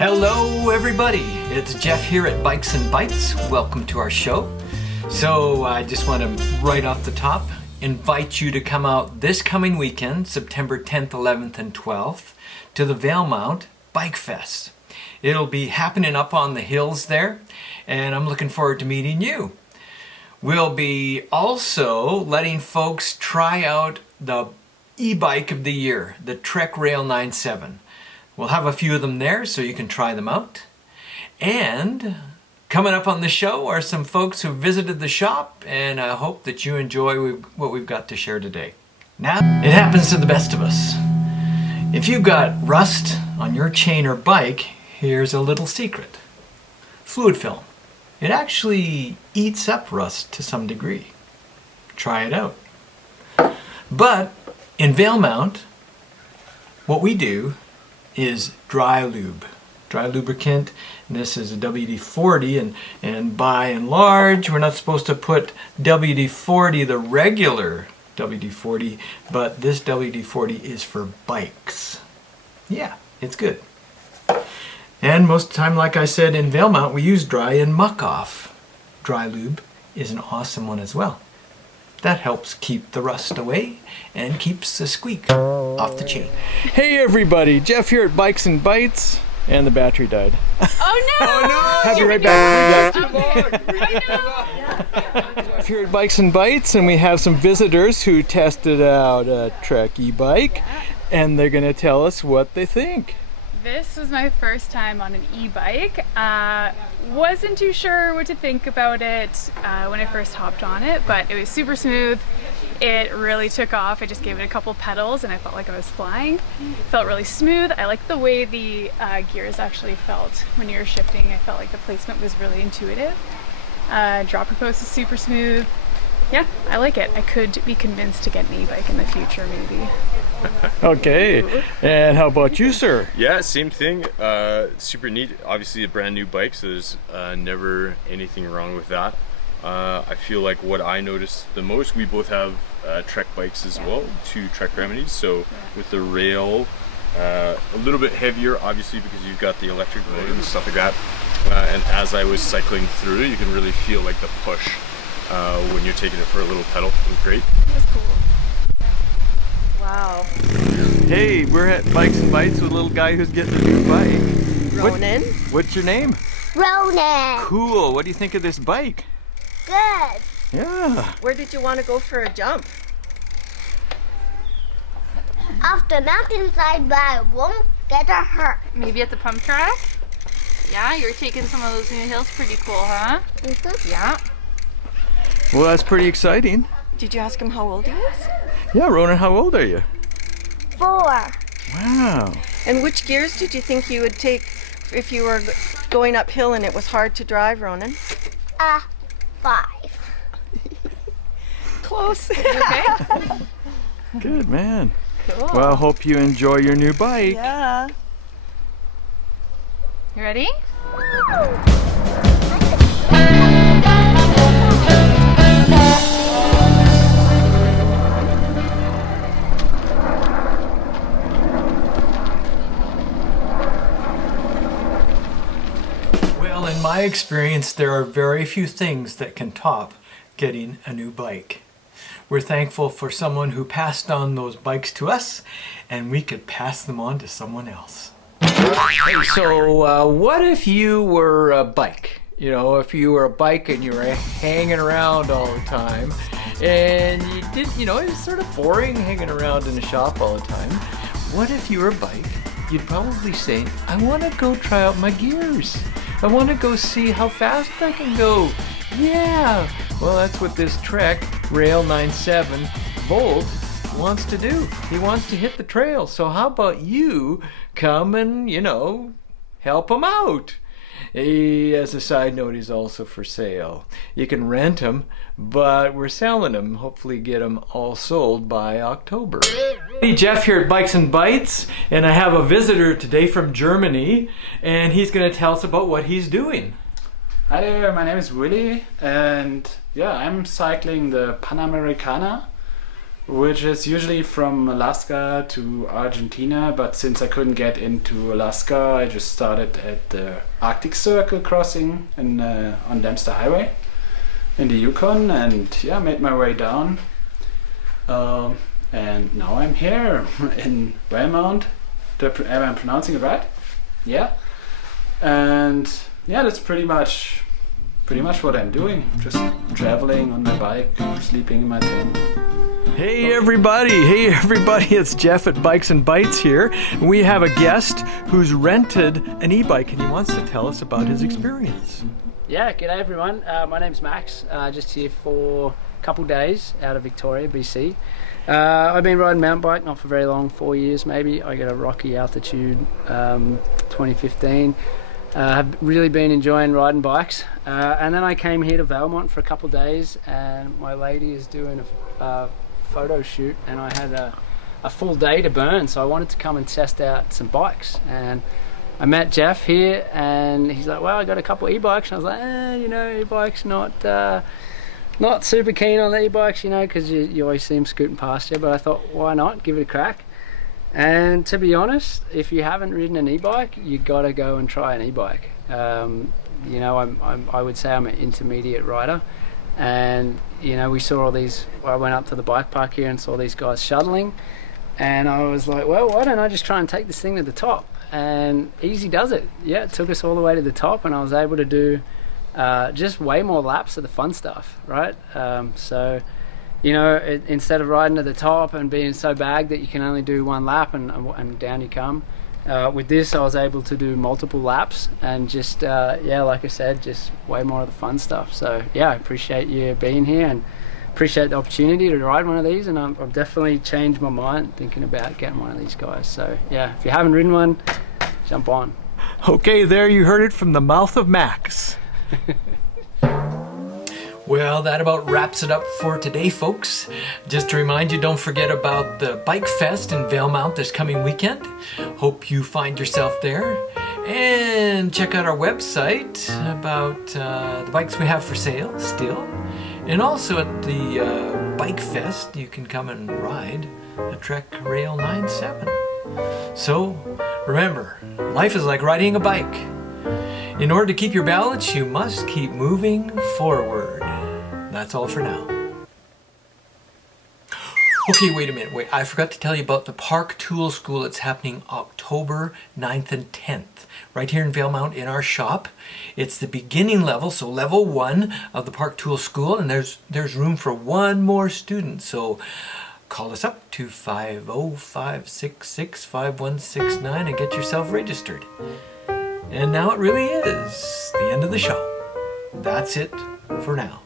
Hello everybody, it's Jeff here at Bikes and Bites. Welcome to our show. So I just want to, right off the top, invite you to come out this coming weekend, September 10th, 11th, and 12th, to the Valemount Bike Fest. It'll be happening up on the hills there, and I'm looking forward to meeting you. We'll be also letting folks try out the e-bike of the year, the Trek Rail 97. We'll have a few of them there so you can try them out. And coming up on the show are some folks who visited the shop, and I hope that you enjoy what we've got to share today. Now, it happens to the best of us. If you've got rust on your chain or bike, here's a little secret. Fluid film. It actually eats up rust to some degree. Try it out. But in Valemount, what we do is dry lube. Dry lubricant, and this is a WD-40, and by and large, we're not supposed to put WD-40, the regular WD-40, but this WD-40 is for bikes. Yeah, it's good. And most of the time, like I said, in Valemount, we use dry and muck off. Dry lube is an awesome one as well. That helps keep the rust away and keeps the squeak off the chain. Hey everybody, Jeff here at Bikes and Bites, and the battery died. Oh no! Oh no! Have you right back. Okay. Jeff here at Bikes and Bites, and we have some visitors who tested out a Trek e-bike, and they're going to tell us what they think. This was my first time on an e-bike. Wasn't too sure what to think about it when I first hopped on it, but it was super smooth. It really took off. I just gave it a couple pedals and I felt like I was flying. It felt really smooth. I liked the way the gears actually felt when you were shifting. I felt like the placement was really intuitive. Dropper post is super smooth. Yeah, I like it. I could be convinced to get an e-bike in the future, maybe. Okay, and how about you, sir? Yeah, same thing. Super neat. Obviously a brand new bike, so there's never anything wrong with that. I feel like what I noticed the most, we both have Trek bikes as well, two Trek Remedies. So with the rail, a little bit heavier, obviously, because you've got the electric motor and stuff like that. And as I was cycling through, you can really feel like the push when you're taking it for a little pedal. It was great. That's cool. Wow. Hey, we're at Bikes and Bites with a little guy who's getting a new bike. Ronan. What's your name? Ronan. Cool. What do you think of this bike? Good. Yeah. Where did you want to go for a jump? Off the mountainside, but I won't get hurt. Maybe at the pump track? Yeah, you're taking some of those new hills. Pretty cool, huh? Mm-hmm. Yeah. Well, that's pretty exciting. Did you ask him how old he was? Yeah, Ronan, how old are you? 4. Wow. And which gears did you think you would take if you were going uphill and it was hard to drive, Ronan? 5. Close. Okay. Good, man. Cool. Well, hope you enjoy your new bike. Yeah. You ready? Well, in my experience, there are very few things that can top getting a new bike. We're thankful for someone who passed on those bikes to us, and we could pass them on to someone else. Hey, so what if you were a bike? You know, if you were a bike and you were hanging around all the time, and you did, you know, it was sort of boring hanging around in a shop all the time. What if you were a bike? You'd probably say, I want to go try out my gears. I want to go see how fast I can go. Yeah. Well, that's what this Trek Rail 97 Volt wants to do. He wants to hit the trail. So how about you come and, you know, help him out? As a side note, he's also for sale. You can rent him, but we're selling them. Hopefully get them all sold by October. Hey, Jeff here at Bikes and Bites, and I have a visitor today from Germany, and he's going to tell us about what he's doing. Hi there, my name is Willy, and yeah, I'm cycling the Panamericana, which is usually from Alaska to Argentina, but since I couldn't get into Alaska, I just started at the Arctic Circle crossing on Dempster Highway in the Yukon, and yeah, made my way down. And now I'm here in Valemount. Am I pronouncing it right? Yeah. And yeah, that's pretty much what I'm doing. Just traveling on my bike, sleeping in my tent. Hey everybody, it's Jeff at Bikes and Bites here. We have a guest who's rented an e-bike and he wants to tell us about his experience. Yeah, g'day everyone. My name's Max, just here for a couple days out of Victoria, BC. I've been riding mountain bike, not for very long, 4 years maybe. I got a rocky altitude 2015. I've really been enjoying riding bikes. And then I came here to Valemount for a couple days, and my lady is doing a photo shoot, and I had a full day to burn, so I wanted to come and test out some bikes. And I met Jeff here, and he's like, well, I got a couple e-bikes, and I was like, e-bikes, not super keen on the e-bikes, because you always see them scooting past you, but I thought, why not, give it a crack. And to be honest, if you haven't ridden an e-bike, you gotta go and try an e-bike. I would say I'm an intermediate rider, and we saw all these. I went up to the bike park here and saw these guys shuttling, and I was like, well, why don't I just try and take this thing to the top? And easy does it. Yeah, it took us all the way to the top, and I was able to do just way more laps of the fun stuff, right? Instead of riding to the top and being so bagged that you can only do one lap and down you come, with this I was able to do multiple laps and just like I said, just way more of the fun stuff. So yeah, I appreciate you being here and appreciate the opportunity to ride one of these, and I've definitely changed my mind thinking about getting one of these guys. So yeah, if you haven't ridden one, jump on. Okay, there you heard it from the mouth of Max. Well, that about wraps it up for today, folks. Just to remind you, don't forget about the Bike Fest in Valemount this coming weekend. Hope you find yourself there. And check out our website about the bikes we have for sale still. And also at the Bike Fest, you can come and ride a Trek Rail 97. So, remember, life is like riding a bike. In order to keep your balance, you must keep moving forward. That's all for now. Okay, wait a minute. I forgot to tell you about the Park Tool School. It's happening October 9th and 10th, right here in Valemount in our shop. It's the beginning level, so level 1 of the Park Tool School, and there's room for one more student. So call us up, 250-566-5169, and get yourself registered. And now it really is the end of the show. That's it for now.